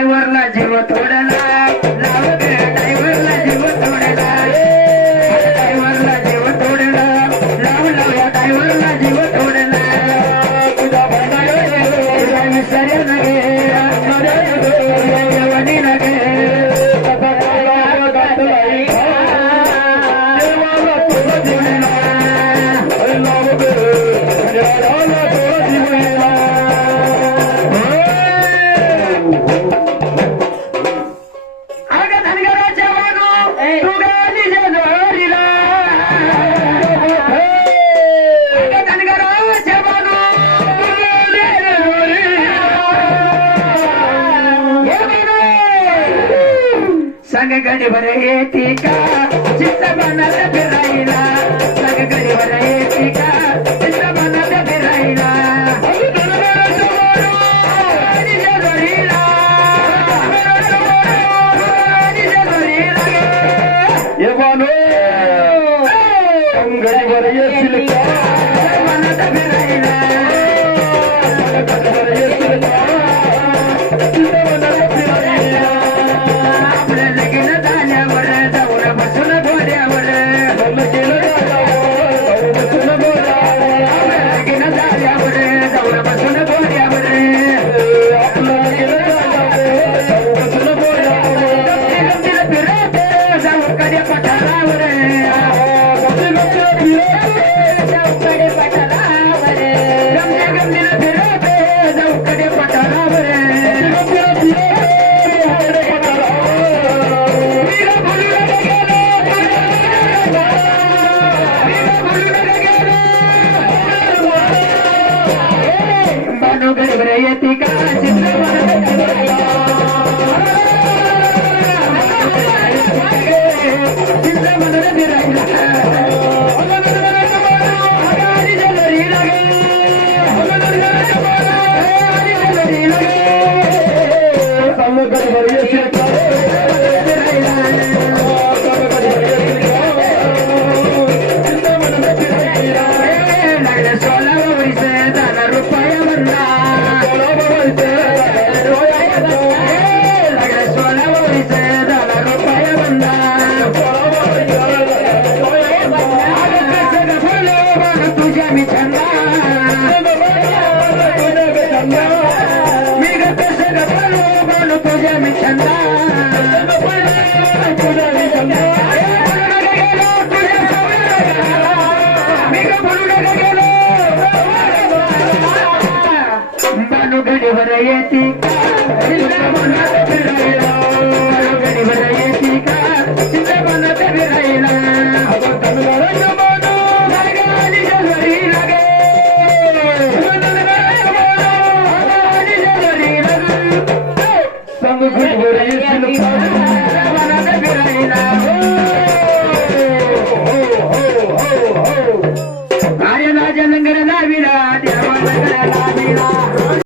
ड्रायव्हरला जीव तोडला लाव गे ड्रायव्हरला जीव तोडला ड्रायव्हरला जीव तोडला लाव लाव या ड्रायव्हरला जीव तोडला तुझा तुझा विसर्य नगे जेवणी नगे संग गडीवर येती का चित्त मनात फिरायला संग गडीवर येती का चित्त मनात फिरायला गडीवर येतील का मनात फिरायला गडीवर येतील का चित्त मनात फिरायला गडीवर येती का चित्त मनात फिरायला गडीवर येतील का गडीवर येती मनात फिरायला गडीवर येती का चित्त मनात फिरायला संग गडीवर येतील मनात फिरायला आर्य राजा लंगर लाविला देवा लंगर लाविला